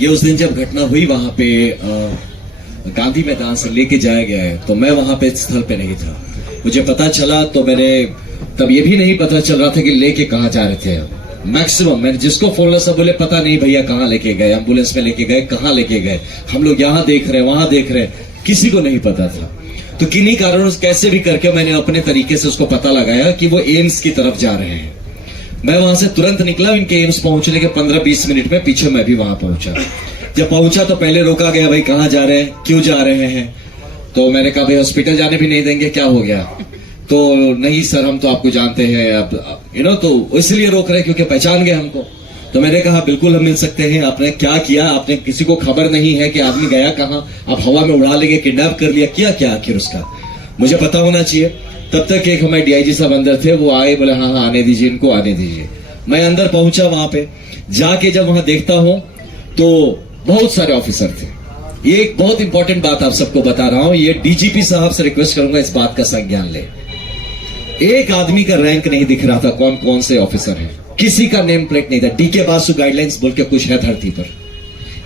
ये उस दिन जब घटना हुई वहां पे गांधी मैदान से लेके जाया गया है, तो मैं वहां पे स्थल पे नहीं था। मुझे पता चला तो मैंने तब ये भी नहीं पता चल रहा था कि लेके कहाँ जा रहे थे। मैक्सिमम मैंने जिसको फोन लगा सब बोले पता नहीं भैया कहाँ लेके गए, एम्बुलेंस में लेके गए, कहाँ लेके गए, हम लोग यहाँ देख रहे हैं वहां देख रहे हैं, किसी को नहीं पता था। तो किन्हीं कारणों से कैसे भी करके मैंने अपने तरीके से उसको पता लगाया कि वो एम्स की तरफ जा रहे हैं। मैं वहां से तुरंत निकला, इनके एम्स पहुंचने के 15-20 मिनट में पीछे मैं भी वहां पहुंचा। जब पहुंचा तो पहले रोका गया, भाई कहाँ जा रहे हैं, क्यों जा रहे हैं? तो मैंने कहा भाई हॉस्पिटल जाने भी नहीं देंगे, क्या हो गया? तो नहीं सर हम तो आपको जानते हैं, अब तो इसलिए रोक रहे क्योंकि पहचान गए हमको। तो मैंने कहा बिल्कुल हम मिल सकते हैं। आपने क्या किया? आपने किसी को खबर नहीं है कि आदमी गया कहाँ? आप हवा में उड़ा लेंगे, किडनैप कर लिया, किया क्या आखिर उसका? मुझे पता होना चाहिए। तब तक एक हमारे डीआईजी साहब अंदर थे, वो आए, बोले हाँ हाँ आने दीजिए इनको, आने दीजिए। मैं अंदर पहुंचा, वहां पे जाके जब वहां देखता हूं तो बहुत सारे ऑफिसर थे। ये एक बहुत इंपॉर्टेंट बात आप सबको बता रहा हूं, ये डीजीपी साहब से रिक्वेस्ट करूंगा इस बात का संज्ञान ले। एक आदमी का रैंक नहीं दिख रहा था, कौन कौन से ऑफिसर हैं, किसी का नेम प्लेट नहीं था। डीके बासु गाइडलाइंस बोल के कुछ है धरती पर।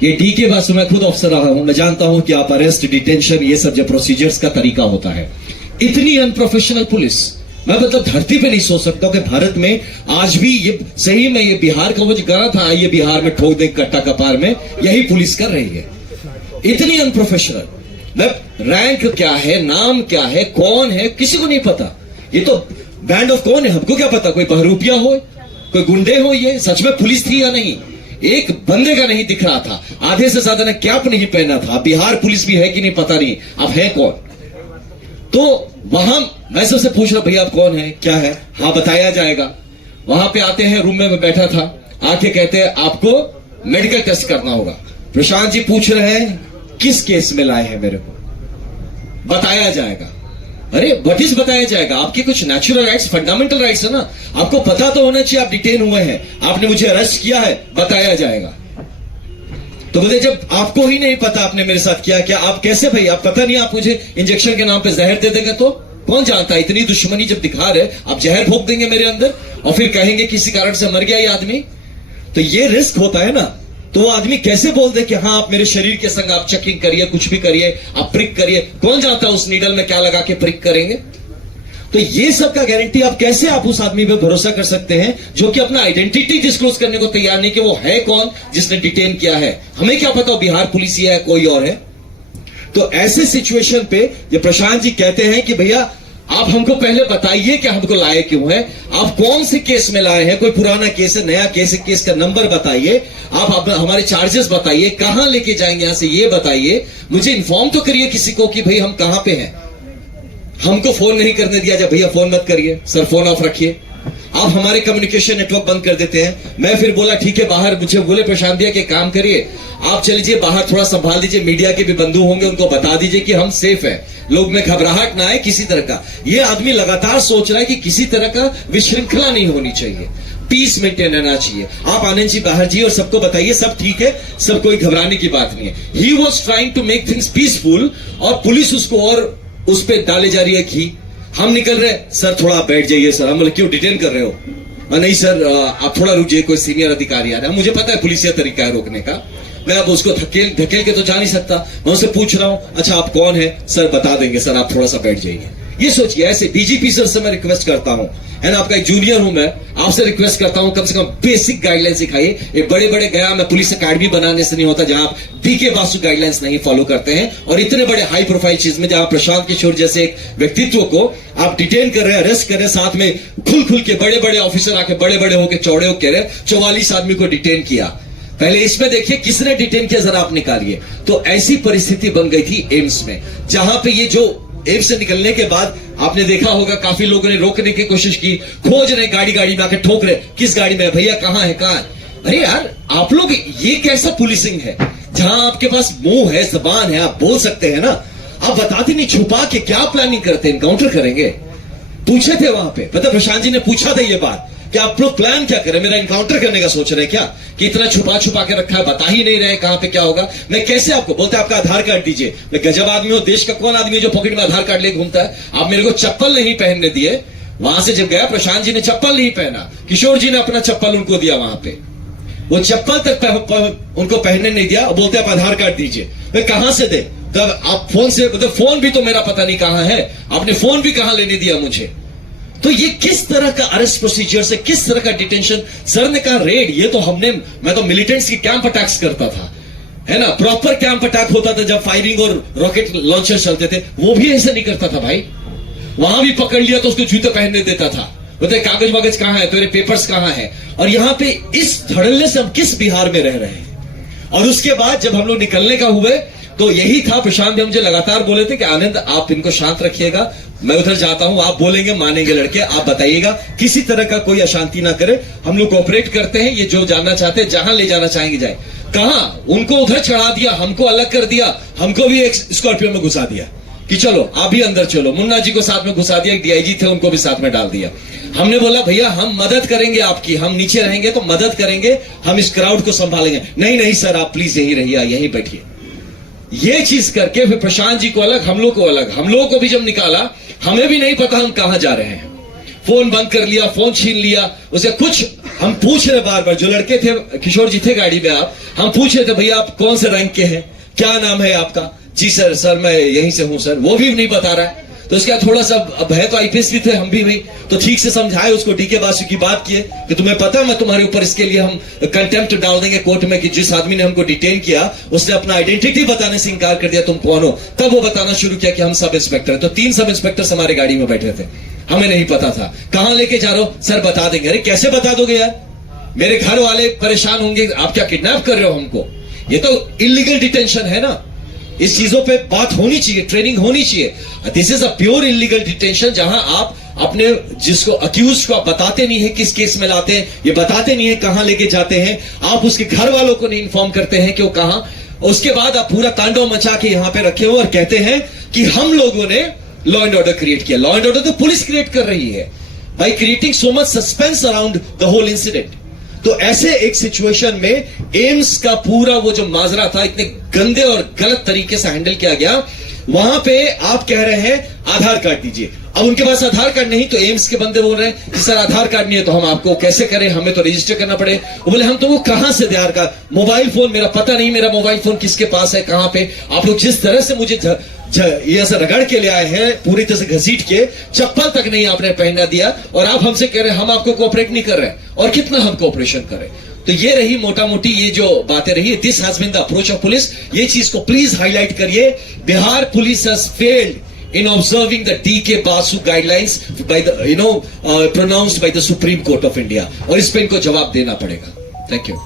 ये डीके बासु, मैं खुद ऑफिसर रहा हूं, मैं जानता हूं कि आप अरेस्ट, डिटेंशन, ये सब जो प्रोसीजर्स का तरीका होता है। इतनी अनप्रोफेशनल पुलिस मैं मतलब धरती पे नहीं सोच सकता कि भारत में आज भी ये सही में, ये बिहार का वो जो गाना था, ये बिहार में ठोक दे कट्टा कपार में, यही पुलिस कर रही है। इतनी अनप्रोफेशनल। रैंक क्या है, नाम क्या है, कौन है, किसी को नहीं पता। ये तो बैंड ऑफ कौन है, हमको क्या पता? कोई बहरूपिया हो, कोई गुंडे हो, ये सच में पुलिस थी या नहीं? एक बंदे का नहीं दिख रहा था। आधे से ज्यादा ने कैप नहीं पहना था। बिहार पुलिस भी है कि नहीं पता नहीं, अब है कौन? तो वहां मैं सबसे पूछ रहा, भैया आप कौन है, क्या है? हाँ बताया जाएगा। वहां पे आते हैं, रूम में मैं बैठा था, आके कहते हैं आपको मेडिकल टेस्ट करना होगा। प्रशांत जी पूछ रहे हैं किस केस में लाए हैं मेरे को? बताया जाएगा। अरे व्हाट इज बताया जाएगा? आपके कुछ नेचुरल राइट्स, फंडामेंटल राइट्स है ना, आपको पता तो होना चाहिए आप डिटेन हुए हैं, आपने मुझे अरेस्ट किया है, बताया जाएगा। तो बोले जब आपको ही नहीं पता आपने मेरे साथ किया क्या, आप कैसे भाई, आप पता नहीं, आप मुझे इंजेक्शन के नाम पे जहर दे देंगे तो कौन जानता है? इतनी दुश्मनी जब दिखा रहे, आप जहर भोग देंगे मेरे अंदर और फिर कहेंगे किसी कारण से मर गया ये आदमी। तो ये रिस्क होता है ना। तो वो आदमी कैसे बोल दे कि हाँ आप मेरे शरीर के संग आप चेकिंग करिए, कुछ भी करिए, आप प्रिक करिए, कौन जानता है उस नीडल में क्या लगा के प्रिक करेंगे? तो ये सब का गारंटी आप कैसे आप उस आदमी पे भरोसा कर सकते हैं जो कि अपना आइडेंटिटी डिस्क्लोज करने को तैयार नहीं कि वो है कौन जिसने डिटेन किया है? हमें क्या पता बिहार पुलिस ही है कोई और है? तो ऐसे सिचुएशन पे ये प्रशांत जी कहते हैं कि भैया आप हमको पहले बताइए कि हमको लाए क्यों है, आप कौन से केस में लाए हैं, कोई पुराना केस है, नया केस है, केस का नंबर बताइए, आप हमारे चार्जेस बताइए, कहां लेके जाएंगे यहां से ये बताइए, मुझे इन्फॉर्म तो करिए किसी को कि भाई हम कहां पे हैं। हमको फोन नहीं करने दिया जाए, भैया फोन मत करिए सर, फोन ऑफ रखिए। आप हमारे कम्युनिकेशन नेटवर्क बंद कर देते हैं। मैं फिर बोला ठीक है बाहर, मुझे बोले प्रशांत भैया के काम करिए, आप चलिए बाहर थोड़ा संभाल दीजिए, मीडिया के भी बंधु होंगे उनको बता दीजिए कि हम सेफ है, लोग में घबराहट ना आए किसी तरह का। ये आदमी लगातार सोच रहा है कि किसी तरह का विश्रृंखला नहीं होनी चाहिए, पीस मेंटेन रहना चाहिए। आप आनंद जी बाहर जी और सबको बताइए सब ठीक है, सब कोई घबराने की बात नहीं है। He was trying to make things peaceful और पुलिस उसको और उस पर डाले जा रही है घी। हम निकल रहे, सर थोड़ा आप बैठ जाइए सर। हम बोले क्यों, डिटेन कर रहे हो? नहीं सर आप थोड़ा रुक जाइए, कोई सीनियर अधिकारी आ रहा है। मुझे पता है पुलिसिया तरीका है रोकने का, मैं अब उसको धकेल के तो जा नहीं सकता। मैं उससे पूछ रहा हूं अच्छा आप कौन है? सर बता देंगे सर, आप थोड़ा सा बैठ जाइए। ये सोचिए, ऐसे डीजीपी सर से मैं रिक्वेस्ट करता हूं, है ना, आपका एक जूनियर हूं मैं, आपसे रिक्वेस्ट करता हूं कम से कम बेसिक गाइडलाइन सिखाइए। ये बड़े बड़े गया मैं पुलिस अकेडमी बनाने से नहीं होता जहां आप डीके बासु गाइडलाइंस नहीं फॉलो करते हैं, और इतने बड़े हाई प्रोफाइल चीज में जहां प्रशांत किशोर जैसे एक व्यक्तित्व को आप डिटेन कर रहे हैं, अरेस्ट कर रहे हैं, साथ में खुल के बड़े बड़े ऑफिसर आके बड़े बड़े होकर चौड़े होकर रहे, 44 आदमी को डिटेन किया। पहले इसमें देखिए किसने डिटेन किया, जरा आप निकालिए। तो ऐसी परिस्थिति बन गई थी एम्स में, जहां पे ये जो एम्स से निकलने के बाद आपने देखा होगा काफी लोगों ने रोकने की कोशिश की, खोज रहे, गाड़ी में आके ठोक रहे, किस गाड़ी में भैया, कहां है, कहां है? अरे यार आप लोग, ये कैसा पुलिसिंग है जहां आपके पास मुंह है, जबान है, आप बोल सकते हैं ना, आप बताते नहीं, छुपा के क्या प्लानिंग करते हैं, एनकाउंटर करेंगे? पूछे थे वहां पे, मतलब प्रशांत जी ने पूछा था ये बात कि आप लोग प्लान क्या करें, मेरा एनकाउंटर करने का सोच रहे हैं क्या, कि इतना छुपा के रखा है, बता ही नहीं रहे कहां पे क्या होगा। मैं कैसे आपको बोलते हैं आपका आधार कार्ड दीजिए, मैं गजब आदमी हूं, देश का कौन आदमी जो पॉकेट में आधार कार्ड लेके घूमता है? आप मेरे को चप्पल नहीं पहनने दिए, वहां से जब गया प्रशांत जी ने चप्पल नहीं पहना, किशोर जी ने अपना चप्पल उनको दिया वहां पे। वो चप्पल तक उनको पहनने नहीं दिया, बोलते आप आधार कार्ड दीजिए। वे कहां से दे? तब आप फोन से, मतलब फोन भी तो मेरा पता नहीं कहां है, आपने फोन भी कहां लेने दिया मुझे? तो ये किस तरह का अरेस्ट प्रोसीजर से, किस तरह का डिटेंशन? सर ने कहा रेड, ये तो मैं तो मिलिटेंट्स की कैंप अटैक्स करता था, है ना, प्रॉपर कैंप अटैक होता था जब फायरिंग और रॉकेट लॉन्चर चलते थे, वो भी ऐसा नहीं करता था भाई। वहां भी पकड़ लिया तो उसको जूते पहनने देता था, बोलते कागज वागज कहां है, तेरे पेपर्स कहां है? और यहां पे इस धड़ल्ले से हम किस बिहार में रह रहे हैं? और उसके बाद जब हम लोग निकलने का हुए तो यही था, प्रशांत भी मुझे लगातार बोले थे कि आनंद आप इनको शांत रखिएगा, मैं उधर जाता हूं, आप बोलेंगे मानेंगे लड़के, आप बताइएगा, किसी तरह का कोई अशांति ना करे, हम लोग कोऑपरेट करते हैं, ये जो जानना चाहते हैं जहां ले जाना चाहेंगे जाए। कहां उनको उधर चढ़ा दिया, हमको अलग कर दिया, हमको भी एक स्कॉर्पियो में घुसा दिया कि चलो आप भी अंदर चलो, मुन्ना जी को साथ में घुसा दिया, डीआईजी थे उनको भी साथ में डाल दिया। हमने बोला भैया हम मदद करेंगे आपकी, हम नीचे रहेंगे तो मदद करेंगे, हम इस क्राउड को संभालेंगे। नहीं नहीं सर आप प्लीज यहीं रहिए, यहीं बैठिए। ये चीज करके फिर प्रशांत जी को अलग, हम लोग को अलग, हम लोगों को भी जब निकाला हमें भी नहीं पता हम कहां जा रहे हैं, फोन बंद कर लिया, फोन छीन लिया, उसे कुछ हम पूछ रहे बार बार, जो लड़के थे, किशोर जी थे गाड़ी में, आप हम पूछ रहे थे भैया आप कौन से रैंक के हैं, क्या नाम है आपका? जी सर मैं यहीं से हूं सर, वो भी नहीं बता रहा है। तो उसका थोड़ा सा अब है, तो आईपीएस भी थे, हम भी भाई, तो ठीक से समझाए उसको, डीके बासु की बात किए कि तुम्हें पता है मैं तुम्हारे ऊपर इसके लिए हम कंटेम्प्ट डाल देंगे कोर्ट में कि जिस आदमी ने हमको डिटेन किया उसने अपना आइडेंटिटी बताने से इंकार कर दिया, तुम कौन हो? तब वो बताना शुरू किया कि हम सब इंस्पेक्टर है। तो 3 सब इंस्पेक्टर्स हमारे गाड़ी में बैठे थे, हमें नहीं पता था कहां लेके जा रहे हो? सर बता देंगे। अरे कैसे बता दोगे यार, मेरे घर वाले परेशान होंगे, आप क्या किडनैप कर रहे हो हमको? ये तो इलीगल डिटेंशन है ना, इस चीजों पे बात होनी चाहिए, ट्रेनिंग होनी चाहिए। This is a pure illegal detention, जहां आप अपने जिसको अक्यूज को आप बताते नहीं है किस केस में लाते हैं, ये बताते नहीं है कहां लेके जाते हैं, आप उसके घर वालों को नहीं इन्फॉर्म करते हैं कि वो कहां, उसके बाद आप पूरा तांडव मचा के यहां पे रखे हो और कहते हैं कि हम लोगों ने लॉ एंड ऑर्डर क्रिएट किया। लॉ एंड ऑर्डर तो पुलिस क्रिएट कर रही है by creating so much suspense around the whole incident. तो ऐसे एक सिचुएशन में एम्स का पूरा वो जो माजरा था इतने गंदे और गलत तरीके से हैंडल किया गया। वहां पे आप कह रहे हैं आधार कार्ड दीजिए, अब उनके पास आधार कार्ड नहीं, तो एम्स के बंदे बोल रहे हैं कि सर आधार कार्ड नहीं है तो हम आपको कैसे करें, हमें तो रजिस्टर करना पड़े। वो बोले हम तुमको कहां से आधार कार्ड, मोबाइल फोन मेरा पता नहीं, मेरा मोबाइल फोन किसके पास है, कहां पे? आप लोग जिस तरह से मुझे ये ऐसा रगड़ के ले आए हैं, पूरी तरह से घसीट के, चप्पल तक नहीं आपने पहना दिया, और आप हमसे कह रहे हैं हम आपको कोऑपरेट नहीं कर रहे, और कितना हम कोऑपरेशन करें? तो ये रही मोटा मोटी ये जो बातें रही, this has been the approach of police. ये चीज को प्लीज हाईलाइट करिए, Bihar police has failed in observing the D.K. Basu guidelines by the pronounced by the Supreme Court of India, और इस पे इनको जवाब देना पड़ेगा। Thank you.